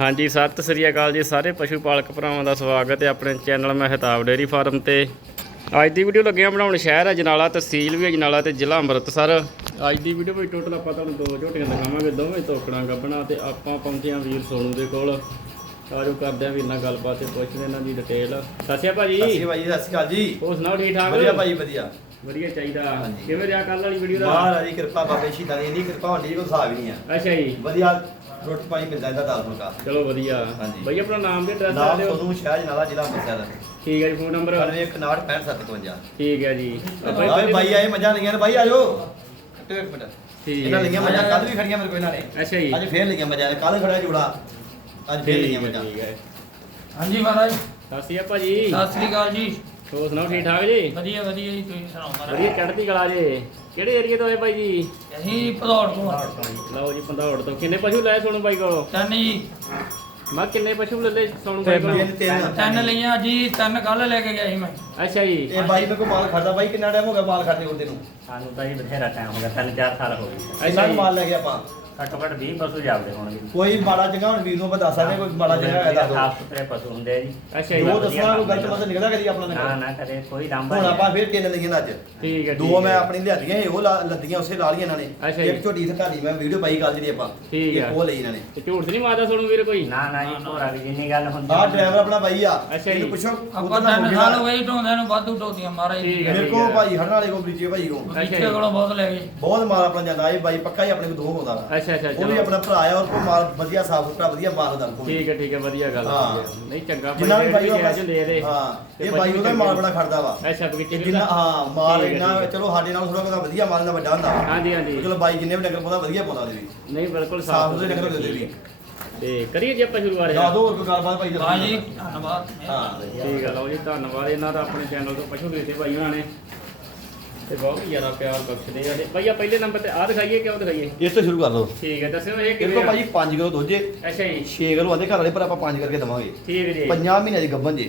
ਹਾਂਜੀ ਸਤਿ ਸ੍ਰੀ ਅਕਾਲ ਜੀ ਸਾਰੇ ਪਸ਼ੂ ਪਾਲਕ ਭਰਾਵਾਂ ਦਾ ਸਵਾਗਤ ਹੈ ਆਪਣੇ ਚੈਨਲ ਮਹਿਤਾਬ ਡੇਅਰੀ ਫਾਰਮ ਤੇ। ਅੱਜ ਦੀ ਵੀਡੀਓ ਲੱਗੇ ਆ ਬਣਾਉਣ ਸ਼ਹਿਰ ਅਜਨਾਲਾ ਤਹਿਸੀਲ ਵੀ ਅਜਨਾਲਾ ਤੇ ਜ਼ਿਲ੍ਹਾ ਅੰਮ੍ਰਿਤਸਰ। ਅੱਜ ਦੀ ਵੀਡੀਓ ਵਿੱਚ ਟੋਟਲ ਆਪਾਂ ਤੁਹਾਨੂੰ ਦੋ ਝੋਟੀਆਂ ਦਿਖਾਵਾਂਗੇ ਦੋਵੇਂ ਤੋਕੜਾਂ ਗੱਬਣਾ ਤੇ ਆਪਾਂ ਪਹੁੰਚੇ ਆ ਵੀਰ ਸੋਨੂ ਦੇ ਕੋਲ। ਆਜੋ ਕਰਦੇ ਆ ਵੀਰ ਨਾਲ ਗੱਲਬਾਤ ਤੇ ਪੁੱਛਦੇ ਇਹਨਾਂ ਦੀ ਡਿਟੇਲ ਸ਼੍ਰੀ ਭਾਜੀ। ਅਕਾਲ ਜੀ ਸਤਿ ਸ਼੍ਰੀ ਅਕਾਲ ਜੀ। ਹੋਰ ਸੁਣਾਓ ਠੀਕ ਠਾਕ? ਵਧੀਆ ਭਾਈ ਵਧੀਆ। ਵਧੀਆ ਚਾਹੀਦਾ। ਕਿਵੇਂ ਰਿਹਾ ਕੱਲ ਵਾਲੀ ਵੀਡੀਓ ਦਾ? ਦੀ ਕਿਰਪਾ ਬਾਬੇ ਸ਼ਹੀਦਾਂ ਦੀ ਇੰਨੀ ਕਿਰਪਾ ਹੁੰਦੀ ਕੋਈ ਹਿਸਾਬ ਹੀ ਨਹੀਂ ਆ। ਅੱਛਾ ਜੀ। ਵਧੀਆ। ਰੋਟੀ ਪਾਣੀ ਮਿਲਦਾ ਇਹਦਾ ਦਾਲ ਫੁਲਕਾ। ਚਲੋ ਵਧੀਆ। ਹਾਂਜੀ। ਭਾਈ ਆਪਣਾ ਨਾਮ ਤੇ ਐਡਰੈਸ ਨਾਮ ਦਿਓ। ਸੋਨੂੰ ਸ਼ਹਿਰ ਨਾਲਾ ਜ਼ਿਲ੍ਹਾ ਅੰਮ੍ਰਿਤਸਰ। ਠੀਕ ਹੈ ਜੀ ਫੋਨ ਨੰਬਰ 9165 ਠੀਕ ਹੈ ਜੀ। ਆਏ ਭਾਈ ਆਏ ਮੱਝਾਂ ਲਈਆਂ ਨੇ। ਭਾਈ ਆਜੋ। ਕੱਟੋ ਇੱਕ ਮਿੰਟ। ਠੀਕ ਇਹਨਾਂ ਹੈ। ਲਈਆਂ ਮੱਝਾਂ ਕੱਲ ਵੀ ਖੜੀਆਂ ਮੇਰੇ ਕੋਲ ਇਹਨਾਂ ਨੇ। ਅੱਛਾ ਜੀ। ਅੱਜ ਫੇਰ ਲਈਆਂ ਮੱਝਾਂ ਨੇ ਕੱਲ ਖੜਾ ਜੋੜਾ। ਅੱਜ ਫੇਰ ਲਈਆਂ ਮੱਝਾਂ। ਠੀਕ ਹੈ। ਹਾਂਜੀ ਮਹਾਰਾਜ। ਸਤਿ ਸ਼੍ਰੀ ਅਕਾਲ ਭਾਜੀ। ਸਤਿ ਸ੍ਰੀ ਅਕਾਲ ਜੀ। ਹੋਰ ਸੁਣਾਓ ਠੀਕ ਠਾਕ ਜੀ? ਵਧੀਆ ਵਧੀਆ ਜੀ ਤੁਸੀਂ ਸੁਣਾਓ ਮਹਾਰਾਜ? ਵਧੀਆ ਚੜ੍ਹਦੀ ਕਲਾ ਜੇ। ਕਿਹੜੇ ਏਰੀਏ ਤੋਂ ਆਏ ਭਾਈ ਜੀ? ਅਸੀਂ ਭਦੌੜ ਤੋਂ ਆ। ਲਓ ਜੀ ਪੰਧੌੜ ਤੋਂ। ਕਿੰਨੇ ਪਸ਼ੂ ਲਏ ਸੋਨੂੰ ਬਾਈ ਕੋਲੋਂ? ਤਿੰਨ ਜੀ। ਮੈਂ ਕਿੰਨੇ ਪਸ਼ੂ ਲੈ ਲਏ ਸੋਨੂੰ ਬਾਈ ਕੋਲੋਂ? ਤਿੰਨ ਲਈਆਂ ਜੀ ਤਿੰਨ ਕੱਲ ਲੈ ਕੇ ਗਿਆ ਸੀ ਮੈਂ। ਅੱਛਾ ਜੀ। ਇਹ ਬਾਈ ਮੇਰੇ ਕੋਲ ਮਾਲ ਖੜਦਾ। ਬਾਈ ਕਿੰਨਾ ਟਾਈਮ ਹੋ ਗਿਆ ਮਾਲ ਖੜਦੇ ਹੁੰਦੇ ਨੂੰ? ਸਾਨੂੰ ਤਾਂ ਜੀ ਬਥੇਰਾ ਟਾਈਮ ਹੋ ਗਿਆ ਤਿੰਨ ਚਾਰ ਸਾਲ ਹੋ ਗਏ। ਕੁ ਮਾਲ ਲੈ ਕੇ ਆਪਾਂ? ਘੱਟੋ ਘੱਟ 20 ਪਸ਼ੂ ਜਾਪਦੇ ਹੋਣਗੇ। ਕੋਈ ਮਾੜਾ ਚੰਗਾ ਹੁਣ ਵੀਰ ਨੂੰ ਆਪਾਂ ਦੱਸ ਸਕਦੇ ਕੋਈ ਮਾੜਾ ਚੰਗਾ ਹੈ ਦੱਸ ਦਿਓ। ਸਾਫ਼ ਸੁਥਰੇ ਪਸ਼ੂ ਹੁੰਦੇ ਆ ਜੀ। ਅੱਛਾ ਜੀ। ਦੋ ਦੱਸਣਾ ਕੋਈ ਗਲਤ ਮਤ ਨਿਕਲਦਾ ਕਰੀ ਆਪਣਾ ਨਾ ਨਿਕਲ ਨਾ ਕਦੇ ਕੋਈ ਲਾਂਭਾ ਹੁਣ ਨਹੀਂ ਆਪਾਂ ਫੇਰ ਤਿੰਨ ਲਈਆਂ ਨੇ ਅੱਜ। ਠੀਕ ਹੈ ਦੋ ਠੀਕ ਮੈਂ। ਆਪਣੀ ਲਿਆਦੀਆਂ ਇਹ ਉਹ ਲਾ- ਲੱਦੀਆਂ ਉਸੇ ਲਾ ਲਈਆਂ ਇਹਨਾਂ ਅੱਛਾ ਨੇ ਜੀ। ਇੱਕ ਝੋਟੀ ਦਿਖਾਦੀ ਮੈਂ ਵੀਡੀਓ ਪਾਈ ਗੱਲ ਜਿਹੜੀ ਆਪਾਂ। ਠੀਕ ਇੱਕ ਆ। ਉਹ ਲਈ ਇਹਨਾਂ ਨੇ। ਤੇ ਝੂਠ ਨਹੀਂ ਮਾਰਦਾ ਸੋਨੂੰ ਵੀਰ ਕੋਈ। ਨਾ ਨਾ ਜੀ ਭੋਰਾ ਵੀ ਜਿੰਨੀ ਗੱਲ ਹੁੰਦੀ ਆਹ ਡਰਾਈਵਰ ਆਪਣਾ ਬਾਈ ਆ। ਅੱਛਾ ਜੀ। ਇਹਨੂੰ ਪੁੱਛੋ ਆਪਾਂ ਤਿੰਨ ਸਾਲ ਹੋ ਗਏ ਢੋਂਦਿਆਂ ਨੂੰ ਵਾਧੂ ਢੋਦੀਆਂ ਮਹਾਰਾਜ ਠੀਕ ਹੈ। ਮੇਰੇ ਕੋਲ ਭਾਈ ਹਰਨ ਵਾਲੇ ਕੋਲ ਬ੍ਰਿਜੇ ਭਾਈ ਕੋਲ। ਅੱਛਾ ਜੀ। ਬਗੀਚੇ ਕੋਲੋਂ ਬਹੁਤ ਲੈ ਗਏ। ਬਹੁਤ ਮਾਲ ਆਪਣਾ ਜਾਂਦਾ ਇਹ ਬਾਈ ਪੱਕਾ ਹੀ ਆਪਣੇ ਕੋਲ ਦੋ ਹੁੰਦਾ ਵਾ। ਅੱਛਾ ਅੱਛਾ ਉਹ ਵੀ ਚਲੋ। ਆਪਣਾ ਭਰਾ ਆ ਔਰ ਕੋਲ ਮਾਲ ਵਧੀਆ ਸਾਫ਼ ਸੁਥਰਾ ਵਧੀਆ ਮਾਲ ਹੁੰਦਾ ਕੋਲ ਠੀਕ ਹੈ ਠੀਕ ਹੈ ਵਧੀਆ ਗੱਲ ਹੈ, ਹਾਂ। ਨਹੀਂ ਚੰਗਾ ਜਿੰਨਾ ਵੀ ਆ ਉਹ ਜਾਂਦੇ ਇਹਦੇ ਹਾਂ ਤੇ ਇਹ ਬਾਈ ਉਹਦਾ ਮਾਲ ਬੜਾ ਖੜਦਾ ਵਾ। ਅੱਛਾ ਬਗੀਚੇ ਇਹ ਜਿੰਨਾ ਹਾਂ ਮਾਲ ਠੀਕ ਹੈ, ਇੰਨਾ ਠੀਕ ਹੈ। ਚਲੋ ਸਾਡੇ ਨਾਲ ਥੋੜਾ ਬਹੁਤਾ ਵਧੀਆ ਮਾਲ ਦਾ ਵੱਡਾ ਹੁੰਦਾ। ਵਾ ਹਾਂਜੀ ਹਾਂਜੀ। ਚਲੋ ਬਾਈ ਜਿੰਨੇ ਵੀ ਡੰਗਰ ਪਾਉਂਦਾ ਵਧੀਆ ਪਾਉਂਦਾ ਉਹਦੇ ਵੀ ਨਹੀਂ ਬਿਲਕੁਲ ਸਾਫ਼ ਸੁਥਰੇ ਡੰਗਰ ਹੁੰਦੇ ਵੀ ਤੇ ਕਰੀਏ ਜੀ ਆਪਾਂ ਸ਼ੁਰੂਆਤ? ਦੱਸ ਦੋ ਹੋਰ ਕੋਈ ਗੱਲਬਾਤ ਭਾਈ ਦੱਸੋ। ਹਾਂ ਜੀ ਧੰਨਵਾਦ। ਹਾਂ। ਠੀਕ ਹੈ ਲਓ ਜੀ ਧੰਨਵਾਦ। ਇਹਨਾਂ ਦਾ ਆਪਣੇ ਚੈਨਲ ਤੋਂ ਪਸ਼ੂ ਖਰੀਦੇ ਭਾਈ ਉਹਨਾਂ ਨੇ। ਤੇ ਬਹੁਤ ਹੀ ਜ਼ਿਆਦਾ ਪਿਆਰ ਬਖਸ਼ਦੇ ਆ ਤੇ ਭਈਆ ਪਹਿਲੇ ਨੰਬਰ ਤੇ ਆ ਦਿਖਾਈਏ ਕਿਉਂ ਦਿਖਾਈਏ? ਇਸ ਤੋਂ ਸ਼ੁਰੂ ਕਰ ਲਓ ਠੀਕ ਹੈ ਦੱਸਿਓ ਇਹ ਇਹ ਕਿਵੇਂ ਤੋਂ ਆ? ਭਾਜੀ 5 ਕਿਲੋ ਦੁੱਧ ਜੇ। ਅੱਛਾ ਜੀ। 6 ਕਿਲੋ ਆਂਦੇ ਘਰ ਵਾਲੇ ਪਰ ਆਪਾਂ 5 ਕਰਕੇ ਦਵਾਂਗੇ। ਠੀਕ ਜੀ। ਪੰਜਾਂ ਮਹੀਨਿਆਂ ਦੀ ਗੱਭਣ ਜੇ।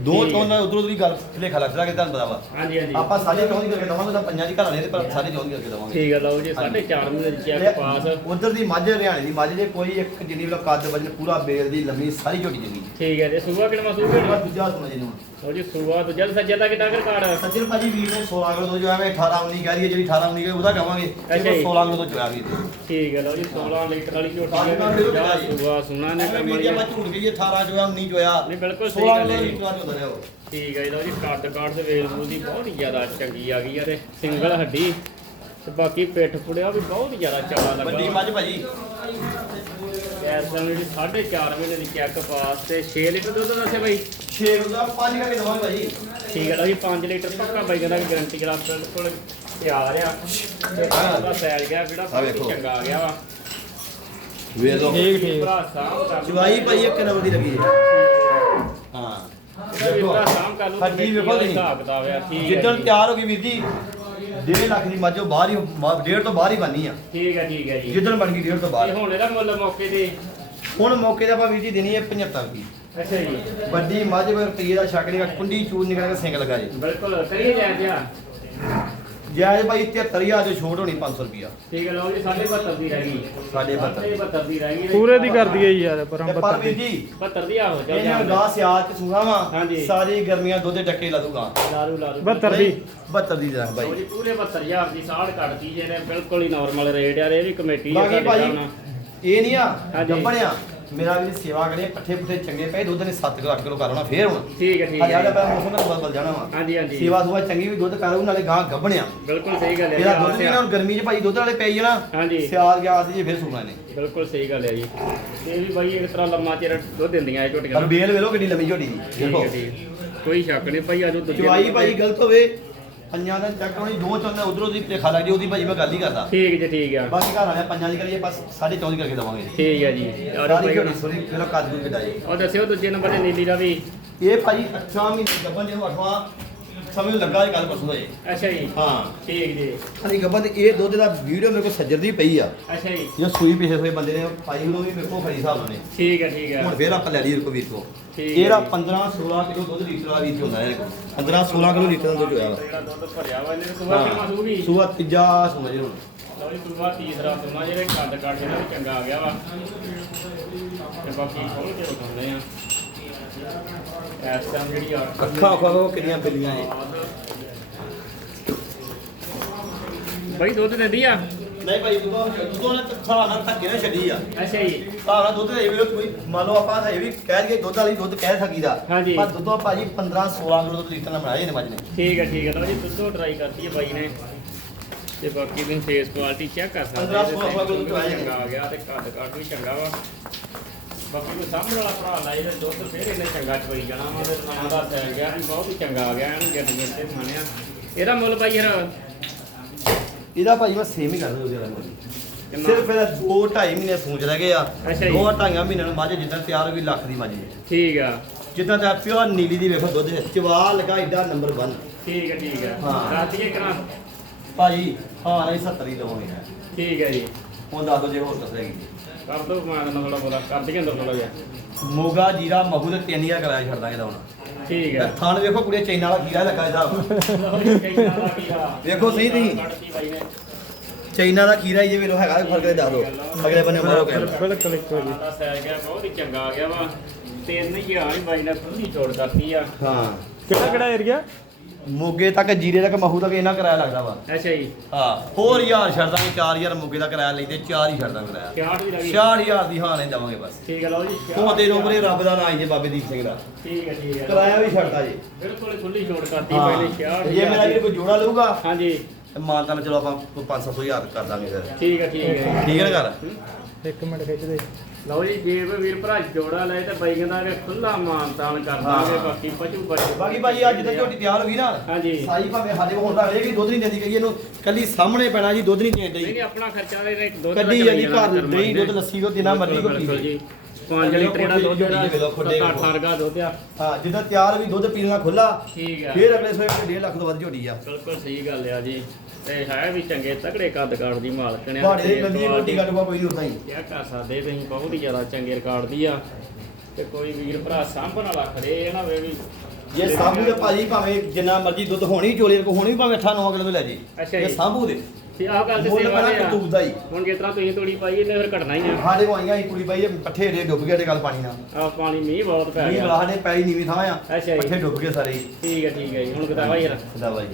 ਦੋ ਠੀਕ ਹੈ। ਤੋਂ ਉਧਰੋਂ ਦੀ ਗੱਲ ਭੁਲੇਖਾ ਲੱਗਦਾ ਕਿ ਤੁਹਾਨੂੰ ਪਤਾ ਵਾ। ਹਾਂਜੀ ਹਾਂਜੀ। ਆਪਾਂ ਸਾਢੇ ਚੌਂ ਦੀ ਕਰਕੇ ਦਵਾਂਗੇ ਤਾਂ ਪੰਜਾਂ ਦੀ ਘਰ ਵਾਲੇ ਦੇ ਪਰ ਸਾਢੇ ਚੌਂ ਦੀ ਕਰਕੇ ਦਵਾਂਗੇ। ਠੀਕ ਹੈ ਲਓ ਜੀ 4.5 ਮਹੀਨੇ ਦੀ ਚੈੱਕ ਪਾਸ। ਉਧਰ ਦੀ ਮੱਝ ਹਰਿਆਣੇ ਦੀ ਮੱਝ ਜੇ ਕੋਈ ਇੱਕ ਜਿੰਨੀ ਵੀ ਕੱਦ ਵਜਨ ਪੂਰਾ ਬੇਲ ਦੀ ਲੰਮੀ ਸਾਰੀ ਝੋਟੀ ਜੰਗੀ ਠੀਕ ਹੈ ਤੇ ਸੂਬਾ ਕਿਹੜਾ ਸੂਬਾ ਦੂਜਾ ਸੁਣਾ ਜੀ ਨੂੰ ਲਓ ਜੀ ਸੂਬਾ ਦੂਜਾ ਤੇ ਸੱਜੇ ਦਾ ਕਿੰਨਾ ਕਰ ਕਾਰਡ ਸੱਜਣ ਭਾਜੀ ਵੀਰ ਨੇ 16 ਕਿਲੋ ਤੋਂ ਜੋ ਐਵੇਂ 18 19 ਕਹਿ ਰਹੀ ਜਿਹੜੀ 18 19 ਕਹੀ ਉਹਦਾ ਕਵਾਂਗੇ। ਅੱਛਾ ਜੀ। 16 ਕਿਲੋ ਤੋਂ ਜੋਇਆ ਵੀਰ ਠੀਕ ਹੈ ਲਓ ਜੀ 16 ਲੀਟਰ ਵਾਲੀ ਝੋਟੀ ਬਾਕੀ ਨਾਲ ਹੈ ਵੀਰੋ ਜਾਂ ਕਿਹੜਾ ਜੀ? ਸੂਬਾ ਸੁਣਾ ਨੇ ਐਵੇਂ ਕੰਮ ਵੀਰ ਜੀ ਆਪਾਂ ਝੂਠ ਕਹੀਏ 18 ਜੋਇਆ 19 ਜੋਇਆ ਨਹੀਂ ਬਿਲਕੁਲ ਸਹੀ 16 ਗੱਲ ਹੈ ਕਿਲੋ ਜੀ। ਲੀਟਰ ਦਾ ਹੁੰਦਾ ਰਿਹਾ ਉਹ ਠੀਕ ਹੈ ਜੀ ਲਓ ਜੀ ਕੱਦ ਕਾਠ ਤੇ ਵੇਲ ਵੂਲ ਦੀ ਬਹੁਤ ਹੀ ਜ਼ਿਆਦਾ ਚੰਗੀ ਆ ਗਈ ਆ ਤੇ ਸਿੰਗਲ ਹੱਡੀ। ਤੇ ਬਾਕੀ ਪਿੱਠ ਪੁੜਿਆ ਵੀ ਬਹੁਤ ਹੀ ਜ਼ਿਆਦਾ ਚੌੜਾ ਲੱਗਾ। ਵੱਡੀ ਮੱਝ ਭਾਜੀ। ਇਸ ਸਮੇਂ ਦੀ 4.5 ਮਹੀਨੇ ਦੀ ਚੈੱਕ ਪਾਸ ਤੇ 6 ਲੀਟਰ ਦੁੱਧ ਦੱਸਿਆ ਬਾਈ? 6 ਕਿਲੋ ਦਾ 5 ਕਰਕੇ ਦਵਾਂਗੇ ਭਾਜੀ ਠੀਕ ਹੈ ਲਓ ਜੀ 5 ਲੀਟਰ ਪੱਕਾ ਬਾਈ ਕਹਿੰਦਾ ਕਿ ਗਾਰੰਟੀ ਜਿਹੜਾ ਬਿਲਕੁਲ ਤਿਆਰ ਆ। ਤੇ ਉਹਦਾ ਸੈਲ ਗਿਆ ਜਿਹੜਾ ਬਹੁਤ। ਚੰਗਾ ਆ ਗਿਆ ਵਾ। ਵੇਖ ਲਓ। ਠੀਕ ਠੀਕ। ਭਰਾ ਕਰ ਜਵਾਈ ਭਾਈ ਇੱਕ ਨੰਬਰ ਦੀ ਲੱਗੀ ਹੈ। ਹਾਂ। ਭਰਾ ਸਾਹਮ ਕਰ ਲੂ ਹੱਡੀ ਵੇਖੋ ਤੁਸੀਂ। ਹਿਸਾਬ ਕਿਤਾਬ ਆ ਠੀਕ ਜਿੱਦਣ। ਤਿਆਰ ਹੋ ਗਈ ਵੀਰ ਜੀ 1.5 ਲੱਖ ਦੀ ਮੱਝ ਉਹ ਬਾਹਰ ਹੀ ਡੇਢ ਤੋਂ ਬਾਹਰ ਹੀ ਬਣਨੀ ਆ। ਠੀਕ ਹੈ ਠੀਕ ਹੈ ਜੀ। ਜਿੱਦਣ ਬਣ ਗਈ ਡੇਢ ਤੋਂ ਇਹ ਬਾਹਰ ਹੁਣ ਇਹਦਾ ਮੁੱਲ ਮੌਕੇ ਤੇ ਹੁਣ ਮੌਕੇ ਤੇ ਆਪਾਂ ਵੀਰ ਜੀ ਦੇਣੀ ਹੈ 75 ਦੀ ਅੱਛਾ ਜੀ। ਵੱਡੀ ਮੱਝ ਰੁਪਈਏ ਦਾ ਸ਼ੱਕ ਨਹੀਂਗਾ ਕੁੰਡੀ ਚੂਰ ਨਿਕਲ ਕੇ ਸਿੰਗ ਲਗਾ ਜੇ। ਬਿਲਕੁਲ ਕਰੀਏ ਜਾਇ ਜਿਆ ਜਾਇਜ਼ ਭਾਈ 73000 ਜੋ ਛੋਟ ਹੋਣੀ 500 ਰੁਪਿਆ ਠੀਕ ਹੈ ਲਓ ਜੀ 72 ਦੀ ਰਹਿ ਗਈ। ਸਾਢੇ ਬਹੱਤਰ। 72 ਦੀ ਰਹਿ ਗਈ ਪੂਰੇ ਦੀ ਕਰ ਦਈਏ ਯਾਰ ਪਰ ਤੇ ਪਰ ਵੀਰ ਜੀ 72 ਦੀ ਆ ਹੋ ਜਾ ਇਹਨੇ ਸਿਆਲ ਚ ਸੂਹਾ ਵਾ ਹਾਂਜੀ। ਸਾਰੀ ਗਰਮੀਆਂ ਦੁੱਧ ਦੇ ਟੱਕੇ ਲਾ ਦੂਗਾ। ਲਾਰੂ ਲਾਰੂ। 72 ਦੀ। 72 ਦੀ ਲਓ ਭਾਈ ਜੀ ਪੂਰੇ 72000 ਦੀ ਸਾੜ ਕੱਢਤੀ ਜੇ ਨੇ ਬਿਲਕੁਲ ਹੀ ਨਾਰਮਲ ਰੇਟ ਆ ਇਹ ਵੀ ਕਮੇਟੀ ਆ ਬਾਕੀ ਸਾਡੇ ਭਾਈ ਨਾਲ। ਇਹ ਨਹੀਂ ਆ ਹਾਂਜੀ। ਮੇਰਾ ਵੀ ਸੇਵਾ ਕਰੇ ਪੱਠੇ ਪੁੱਠੇ ਚੰਗੇ ਪਏ ਦੁੱਧ ਨੇ 7 ਕਿਲੋ 8 ਕਿਲੋ ਕਰਨਾ ਫੇਰ ਹੁਣ। ਠੀਕ ਹੈ ਠੀਕ ਹਜ਼ਾਰ ਦਾ ਹੈ। ਮੌਸਮ ਦਾ ਬਦਲ ਜਾਣਾ ਵਾ। ਹਾਂਜੀ ਹਾਂਜੀ। ਸੇਵਾ ਸੁਵਾ ਚੰਗੀ ਵੀ ਦੁੱਧ ਕਰੂ ਨਾਲੇ ਗਾਂ ਗੱਬਣਿਆ ਬਿਲਕੁਲ ਸਹੀ ਗੱਲ ਹੈ ਜੀ, ਦੁੱਧ ਵੀ ਨਾ ਹੁਣ ਗਰਮੀ 'ਚ ਭਾਈ ਦੁੱਧ ਵਾਲੇ ਪਈ ਜਾਣਾ ਹਾਂਜੀ। ਸਿਆਲ ਗਿਆ ਸੀ ਫੇਰ ਸੁਣਾ ਨੇ ਬਿਲਕੁਲ ਸਹੀ ਗੱਲ ਹੈ ਜੀ। ਇਹ ਵੀ ਬਾਈ ਇੱਕ ਤਰ੍ਹਾਂ ਲੰਮਾ ਚਿਰ ਦੁੱਧ ਦਿੰਦੀਆਂ ਇਹ ਝੋਟੀਆਂ। ਪਰ ਬੇਲ ਵੇਲੋ ਕਿੰਨੀ ਲੰਮੀ ਝੋਟੀ ਠੀਕ ਹੈ ਠੀਕ। ਕੋਈ ਸ਼ੱਕ ਨਹੀਂ ਭਾਈ ਆਜੋ ਦੂਜੇ ਚਵਾਈ ਭਾਈ ਗਲਤ ਹੋਵੇ। ਪੰਜਾਂ ਦਾ ਚੱਕ ਹੋਣੀ ਦੋ ਚੌਂਦਾ ਉਧਰੋਂ ਦੀ ਭੇਖਾ ਲੱਗ ਜੀ ਉਹਦੀ ਭਾਈ ਮੈਂ ਗੱਲ ਹੀ ਕਰਦਾ। ਠੀਕ ਜੀ ਠੀਕ ਆ। ਬਾਕੀ ਘਰ ਵਾਲਿਆਂ ਪੰਜਾਂ ਦੀ ਕਰੀਏ ਬਸ ਸਾਢੇ ਚੌਂ ਦੀ ਕਰਕੇ ਦਵਾਂਗੇ। ਠੀਕ ਹੈ ਜੀ। ਆਜੋ ਸਾਰੀ ਭਾਈ ਝੋਟੀ ਸੋਰੀ ਕਿਲੋ ਕੱਦ ਨੂੰ ਕਢਾਈ ਉਹ ਦੱਸਿਓ ਦੂਜੇ ਨੰਬਰ ਤੇ ਨੀਲੀ ਦਾ ਵੀ। ਇਹ ਭਾਈ 8 ਮਹੀਨੇ ਗੱਬਨ ਜਿਹਨੂੰ ਅਠਵਾਂ ਸਮੇਂ ਲੱਗਾ ਇਹ ਗੱਲ ਪਰਸੋਂ ਹੋਏ ਅੱਛਾ ਜੀ। ਹਾਂ। ਠੀਕ ਜੀ। ਅਲੀ ਗੱਬਨ ਤੇ ਇਹ ਦੁੱਧ ਦਾ ਵੀਡੀਓ ਮੇਰੇ ਕੋਲ ਸੱਜਰ ਦੀ ਪਈ ਆ। ਅੱਛਾ ਜੀ। ਜੋ ਸੂਈ ਪਿਛੇ ਹੋਏ ਬੰਦੇ ਨੇ ਪਾਈ ਉਹਨੂੰ ਵੀ ਮੇਰੇ ਕੋਲ ਖੜੀ ਹਿਸਾਬ ਨੇ। ਠੀਕ ਹੈ ਠੀਕ ਹੈ ਹੁਣ ਫੇਰ ਆਪਾਂ ਲੈ ਲਈ ਕੋ ਵੀਰ ਕੋ ਠੀਕ ਹੈ ਇਹਦਾ ਜੀ। 15 16 ਕਿਲੋ ਦੁੱਧ ਲੀਟਰ ਵਾਲਾ ਵੀਰ ਹੁੰਦਾ ਕੋਲ 15 16 ਕਿਲੋ ਲੀਟਰ ਦਾ ਦੁੱਧ ਹੋਇਆ ਵਾ। ਜਿਹੜਾ ਦੁੱਧ ਭਰਿਆ ਵਾ ਇਹਨੇ ਸੁਬਾ ਕਿੰਨਾ ਸੂਗੀ ਸੂਆ ਤੀਜਾ ਸਮਝ ਲਓ ਲਓ ਜੀ ਸੁਬਾ ਤੀਸਰਾ ਸੁਣਾ ਜਿਹੜੇ ਕੱਦ ਕੱਟ ਜਿਹੜਾ ਵੀ ਚੰਗਾ ਆ ਗਿਆ ਵਾ। ਤੇ ਬਾਕੀ ਖੋਲ ਕੇ ਦਿਖਾਉਂਦੇ ਆ? ਇਸ ਟਾਈਮ ਜਿਹੜੀ ਆ ਅੱਖਾਂ ਖੋਲੋ ਕਿੰਨੀਆਂ ਬਿੱਲੀਆਂ ਏ ਬਈ ਦੁੱਧ ਦਿੰਦੀ ਆ ਨਹੀਂ ਭਾਈ ਦੁੱਧੋਂ ਦੁੱਧੋਂ ਨੇ ਖਾ ਨਾ ਧੱਕੇ ਨਾਲ ਛੱਡੀ ਆ। ਅੱਛਾ ਜੀ। ਭਾਵਨਾ ਦੁੱਧ ਇਹ ਵੀ ਕੋਈ ਮੰਨ ਲਓ ਆਪਾਂ ਇਹ ਵੀ ਕਹਿ ਦਈਏ ਦੁੱਧ ਵਾਲੀ ਦੁੱਧ ਕਹਿ ਸਕੀਦਾ। ਹਾਂਜੀ। ਪਰ ਦੁੱਧੋਂ ਭਾਜੀ 15 16 ਕਿਲੋ ਦੁੱਧ ਲੀਟਰ ਨਾਲ ਬਣਾਏ ਨੇ ਮੱਝ ਨੇ। ਠੀਕ ਹੈ ਠੀਕ ਹੈ ਲਓ ਜੀ ਦੁੱਧੋ ਟਰਾਈ ਕਰਤੀ ਹੈ ਬਾਈ ਨੇ। ਤੇ ਬਾਕੀ ਤੁਸੀਂ ਫੇਸ ਕੁਆਲਿਟੀ ਚੈੱਕ ਕਰ ਸਕਦੇ ਪੰਦਰਾਂ ਇਹਦੇ ਸੌ ਤੇ ਰੁਪਏ ਦੁੱਧ ਆਇਆ ਚੰਗਾ ਆ ਗਿਆ ਤੇ ਕੱਦ ਕੱਦ ਵੀ ਚੰਗਾ ਵਾ। ਬਾਕੀ ਕੋਈ ਸਾਹਮਣੇ ਵਾਲਾ ਭਰਾ ਲਾਏ ਤੇ ਦੁੱਧ ਫੇਰ ਇਹਨੇ ਚੰਗਾ ਚੋਈ ਜਾਣਾ ਵਾ। ਤੇ ਨਾਂ ਦਾ ਸੈ ਗਿਆ ਵੀ ਬਹੁਤ ਹੀ ਚੰਗਾ ਆ ਗਿਆ ਇਹਨੂੰ ਗਿੱਟ ਗਿੱਟ ਤੇ ਖਾਣਿਆ। ਇਹਦਾ ਮੁੱਲ ਬਾਈ ਯਾਰ ਇਹਦਾ ਭਾਜੀ ਮੈਂ ਸੇਮ ਹੀ ਕਰ ਵਾਲਾ ਮੁੱਲ। ਕਿੰਨਾ? ਸਿਰਫ ਇਹਦਾ 2 2.5 ਮਹੀਨੇ ਸੂਚ ਰਹਿ ਗਏ ਆ। ਅੱਛਾ ਜੀ। 2 2.5 ਮਹੀਨਿਆਂ ਨੂੰ ਮੱਝ ਜਿੱਦਾਂ ਤਿਆਰ ਹੋ ਗਈ ਲੱਖ ਦੀ ਮੱਝ ਠੀਕ ਆ। ਜਿੱਦਾਂ ਦਾ ਪਿਓਰ ਨੀਲੀ ਦੀ ਵੇਖੋ ਦੁੱਧ ਹੈ। ਚਵਾ ਲਗਾ ਏਡਾ ਨੰਬਰ 1 ਠੀਕ ਹੈ ਠੀਕ ਹੈ। ਹਾਂ। ਰਾਤੀਏ ਕਰਾਂ ਭਾਜੀ ਹਾਂ ਨਹੀਂ 70 ਹੀ ਲਵਾਂਗੇ ਠੀਕ ਹੈ ਜੀ। ਹੁਣ ਦੱਸ ਦੋ ਜੇ ਹੋਰ ਦੱਸੇਗੀ ਕਰ ਦੋ ਮੈਂ ਤਾਂ ਥੋੜਾ ਬੋਲਾ ਕਰ ਦਈਏ ਅੰਦਰ ਥੋੜਾ ਜਿਹਾ। ਮੋਗਾ ਜੀਰਾ ਮਹੂ ਤੇ ਤਿੰਨ ਹਜ਼ਾਰ ਕਰਾਇਆ ਛੱਡ ਦਾਂਗੇ ਹੁਣ। ਠੀਕ ਹੈ। ਥਣ ਵੇਖੋ ਕੁੜੀਆਂ ਚੈਨਾ ਵਾਲਾ ਖੀਰਾ ਲੱਗਾ ਇਹਦਾ ਦਾ ਕੀੜਾ। ਵੇਖੋ ਸਹੀ ਤੁਸੀਂ। ਚੈਨਾ ਦਾ ਖੀਰਾ ਹੀ ਜੇ ਵੇਲੋ ਹੈਗਾ ਫ਼ਰਕ ਤੇ ਦੱਸ ਦੋ ਅਗਲੇ ਬੰਨੇ ਮਾਰੋ ਕੇ ਬਿਲਕੁਲ ਇੱਕੋ ਜੀ ਦਾ ਸੈ ਗਿਆ ਬਹੁਤ ਹੀ ਚੰਗਾ ਆ ਗਿਆ ਵਾ। ਤਿੰਨ ਹਜ਼ਾਰ ਹੀ ਬਾਈ ਨੇ ਖੁੱਲੀ ਛੋੜ ਕਰਤੀ ਆ। ਹਾਂ। ਕਿਹੜਾ ਕਿਹੜਾ ਏਰੀਆ ਮੋਗੇ ਤੱਕ ਜੀਰੇ ਤੱਕ ਮਹੂ ਤੱਕ ਇਹਨਾਂ ਕਿਰਾਇਆ ਲੱਗਦਾ ਵਾ। ਅੱਛਾ ਜੀ। ਹਾਂ ਹੋਰ ਹਜ਼ਾਰ ਛੱਡ ਦਾਂਗੇ 4000 ਮੋਗੇ ਦਾ ਕਿਰਾਇਆ ਲੈਂਦੇ 4 ਹੀ ਛੱਡ ਦਾਂਗੇ ਕਿਰਾਇਆ। 61 ਵੀ ਲੱਗੀ 40000 ਦੀ ਹਾਂ ਦੇਵਾਂਗੇ ਬਸ। ਠੀਕ ਹੈ ਲਓ ਜੀ ਤੁਹਾਡੇ ਨੋਬਰੇ ਰੱਬ ਦਾ ਨਾਮ ਜੇ ਬਾਬੇ ਦੀਪ ਸਿੰਘ ਦਾ। ਠੀਕ ਹੈ ਠੀਕ ਹੈ ਕਿਰਾਇਆ ਵੀ ਛੱਡਦਾ ਜੀ। ਬਿਲਕੁਲ ਖੁੱਲੀ ਛੋੜ ਕਰਤੀ ਨੇ 61 ਜੇ ਮੇਰਾ ਵੀਰ ਕੋਈ ਜੋੜਾ ਲਊਗਾ ਹਾਂਜੀ। ਤੇ ਮਾਨਤਾ ਨਾਲ ਚਲੋ ਆਪਾਂ 5-7000 ਕਰ ਦਾਂਗੇ ਫਿਰ। ਠੀਕ ਹੈ ਠੀਕ ਹੈ ਠੀਕ ਹੈ ਨਾ ਗੱਲ? ਇੱਕ ਮਿੰਟ ਖਿੱਚ ਦੇ। ਲਓ ਜੀ ਜੇ ਕੋਈ ਵੀਰ ਭਰਾ ਜੋੜਾ ਲਏ ਤੇ ਬਾਈ ਕਹਿੰਦਾ ਕਿ ਖੁੱਲਾ ਮਾਨਤਾਨ ਕਰ ਦਾਂਗੇ। ਬਾਕੀ ਪਚੂ ਪਚੂ ਬਾਕੀ ਭਾਜੀ ਅੱਜ ਤੱਕ ਝੋਟੀ ਤਿਆਰ ਹੋ ਗਈ ਨਾ। ਹਾਂਜੀ। ਸਾਈ ਭਾਵੇਂ ਸਾਡੇ ਕੋਲ ਹੁੰਦਾ ਇਹ ਵੀ ਦੁੱਧ ਨਹੀਂ ਦਿੰਦੀ ਕਹੀ ਇਹਨੂੰ। ਕੱਲੀ ਸਾਹਮਣੇ ਪੈਣਾ ਜੀ ਦੁੱਧ ਨਹੀਂ ਦੇਣ ਨਹੀਂ ਡਈ। ਨਹੀਂ ਆਪਣਾ ਖਰਚਾ ਦੇ ਦੁੱਧ ਕੱਢੀ ਜਾਂਦੀ ਘਰ ਦੇ। ਦੁੱਧ ਲੱਸੀ ਦੁੱਧ ਜਿੰਨਾ ਮਰਜ਼ੀ ਕੋਈ ਜੀ। 5 ਲੀਟਰ ਦਾ ਦੁੱਧ ਜਿਹੜਾ ਵੇਖੋ ਖੁੱਡੇ 7 ਵਰਗਾ ਦੁੱਧ ਆ। ਹਾਂ ਜਿੱਦਾਂ ਤਿਆਰ ਵੀ ਦੁੱਧ ਪੀਣਾ ਖੁੱਲਾ ਠੀਕ ਆ। ਫੇਰ ਅਗਲੇ ਸੋਏ 1.5 ਲੱਖ ਤੋਂ ਵੱਧ ਝੋਟੀ ਆ। ਬਿਲਕੁਲ ਸਹੀ ਗੱਲ ਆ ਜੀ। ਤੇ ਹੈ ਵੀ ਚੰਗੇ ਤਕੜੇ ਕੱਦ ਕਾਠ ਦੀ ਆ ਤੁਹਾਡੇ ਦੀ ਬੰਦੀ ਮੋਟੀ ਗੱਲ ਕੋਈ ਹੁੰਦਾ ਹੀ। ਕਿਆ ਕਰ ਸਕਦੇ ਤੁਸੀਂ ਬਹੁਤ ਹੀ ਜ਼ਿਆਦਾ ਚੰਗੇ ਰਿਕਾਰਡ ਦੀ ਆ। ਤੇ ਕੋਈ ਵੀਰ ਭਰਾ ਸਾਂਭਣ ਵਾਲਾ ਖੜੇ ਇਹ ਨਾ ਵੇ ਵੀ ਜੇ ਸਾਂਭੂ ਦੇ ਭਾਜੀ ਭਾਵੇਂ ਜਿੰਨਾ ਮਰਜ਼ੀ ਦੁੱਧ ਹੋਣੀ ਚੋਲੇ ਕੋ ਹੋਣੀ ਭਾਵੇਂ 8 9 ਕਿਲੋ ਤੋਂ ਲੈ ਜੇ। ਇਹ। ਸਾਂਭੂ ਦੇ ਤੇ ਆਹ ਗੱਲ ਤੇ ਮੁੱਲ ਸੇਵਾ ਪਹਿਲਾਂ ਦੇ ਆ। ਕਰਤੂਤ ਦਾ ਹੀ ਹੁਣ ਜਿਸ ਤਰ੍ਹਾਂ ਤੁਸੀਂ ਤੋੜੀ ਪਾਈ ਇਹਨੇ ਫਿਰ ਘਟਣਾ ਹੀ ਆ। ਸਾਡੇ ਕੋ ਆਈਆਂ ਸੀ ਕੁੜੀ ਬਾਈ ਇਹ ਪੱਠੇ ਰੇ ਡੁੱਬ ਗਏ ਤੇ ਗੱਲ ਪਾਣੀ ਨਾਲ। ਆ ਪਾਣੀ ਮੀਂਹ ਬਹੁਤ ਪੈ ਨਹੀਂ ਗਿਆ। ਬਲਾ ਸਾਡੇ ਪੈਰੀ ਨੀਵੀਂ ਥਾਂ ਆ। ਅੱਛਾ ਜੀ। ਪੱਠੇ ਡੁੱਬ ਗਏ ਸਾਰੇ ਹੀ। ਠੀਕ ਹੈ ਠੀਕ ਹੈ ਜੀ। ਹੁਣ ਕਿਤਾ ਯਾਰ ਸਦਾ ਬਾਈ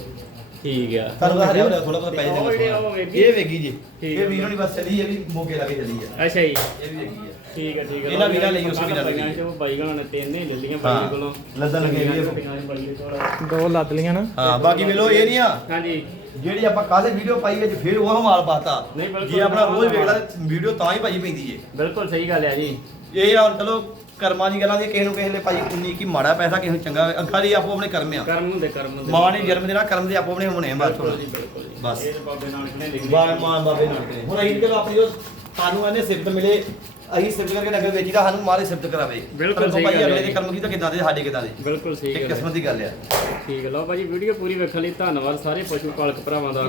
ਠੀਕ ਆ। ਤੁਹਾਨੂੰ ਤਾਂ ਹਰਿਆ ਹੋਇਆ ਥੋੜਾ ਬਹੁਤ ਪੈ ਉਹ ਜਿਹੜੇ ਉਹ ਵੇਖੀ। ਇਹ ਵੇਗੀ ਜੀ। ਠੀਕ ਇਹ ਆ। ਵੀਰੋਂ ਨਹੀਂ ਬਸ ਚੱਲੀ ਇਹ ਵੀ ਮੋਗੇ ਲਾ ਕੇ ਚੱਲੀ ਆ। ਅੱਛਾ ਜੀ। ਇਹ ਵੀ ਵੇਗੀ ਆ। ਠੀਕ ਹੈ ਠੀਕ ਹੈ ਇਹਨਾਂ ਵੀਰਾਂ ਲਈ ਉਸ ਵੀਰਾਂ ਲਈ। ਬਾਈਆਂ ਚੋਂ ਬਾਈਆਂ ਨੇ ਤਿੰਨ ਹੀ ਲੈ ਲਈਆਂ ਬਾਈ ਹਾਂ। ਕੋਲੋਂ। ਲੱਦਣ ਲੱਗੇ ਵੀ ਇਹ। ਝੋਟੀਆਂ ਦੀ ਬਾਈ ਦੇ ਕੋਲ। ਦੋ ਲੱਦ ਲੀਆਂ ਨਾ। ਹਾਂ ਬਾਕੀ ਵੇਲੋ ਇਹ ਨਹੀਂ ਆ ਹਾਂਜੀ। ਜਿਹੜੀ ਆਪਾਂ ਕੱਲ ਵੀਡੀਓ ਪਾਈ ਵਿੱਚ ਫਿਰ ਉਹ ਮਾਲ ਪਾਤਾ। ਨਹੀਂ, ਬਿਲਕੁਲ ਜੇ ਆਪਣਾ ਰੋਜ਼। ਵੇਖਦਾ ਵੀਡੀਓ ਤਾਂ ਹੀ ਭਾਜੀ ਪੈਂਦੀ ਏ। ਬਿਲਕੁਲ ਸਹੀ ਗੱਲ ਹੈ ਜੀ। ਇਹ ਆ ਚਲੋ ਕਰਮਾਂ ਦੀ ਗੱਲਾਂ ਦੀ ਕਿਸੇ ਨੂੰ ਕਿਸੇ ਨੇ ਭਾਜੀ ਉਨੀ ਕੀ ਮਾੜਾ ਪੈਸਾ ਕਿਸੇ ਨੂੰ ਚੰਗਾ ਅੱਖਾਂ ਦੀ ਆਪੋ ਆਪਣੇ ਕਰਮ ਆ। ਕਰਮ ਹੁੰਦੇ ਕਰਮ ਹੁੰਦੇ। ਮਾਂ ਨੇ ਜਨਮ ਦੇਣਾ ਕਰਮ ਦੇ ਆਪੋ ਆਪਣੇ ਹੋਣੇ ਆ ਬਸ ਬਿਲਕੁਲ ਜੀ ਬਿਲਕੁਲ ਜੀ। ਬਸ। ਇਹ ਤਾਂ ਬਾਬੇ ਨਾਨਕ ਨੇ ਲਿਖੀ ਮਾਂ ਬਾਬੇ ਨਾਲ ਕਰੇ ਹੁਣ ਅਸੀਂ ਚਲੋ ਆਪਣੀ ਉਹ ਸਾਨੂੰ ਇਹਨੇ ਸਿਫਤ ਮਿਲੇ ਅਸੀਂ ਸਿਫਤ ਕਰਕੇ ਨਗਰ ਵੇਚੀਦਾ ਸਾਨੂੰ ਮਾਰੇ ਸਿਫਤ ਕਰਾਵੇ। ਬਿਲਕੁਲ ਸਹੀ ਗੱਲ ਹੈ ਅਗਲੇ। ਦੇ ਕਰਮ ਕੀ ਤਾਂ ਕਿਦਾਂ ਦੇ ਸਾਡੇ ਕਿਦਾਂ ਦੇ? ਬਿਲਕੁਲ ਸਹੀ ਇਹ ਗੱਲ ਹੈ। ਕਿਸਮਤ ਦੀ ਗੱਲ ਆ ਠੀਕ ਲਓ ਭਾਜੀ ਵੀਡੀਓ ਪੂਰੀ ਵੇਖਣ ਲਈ ਧੰਨਵਾਦ ਸਾਰੇ ਪਸ਼ੂ ਪਾਲਕ ਭਰਾਵਾਂ ਦਾ।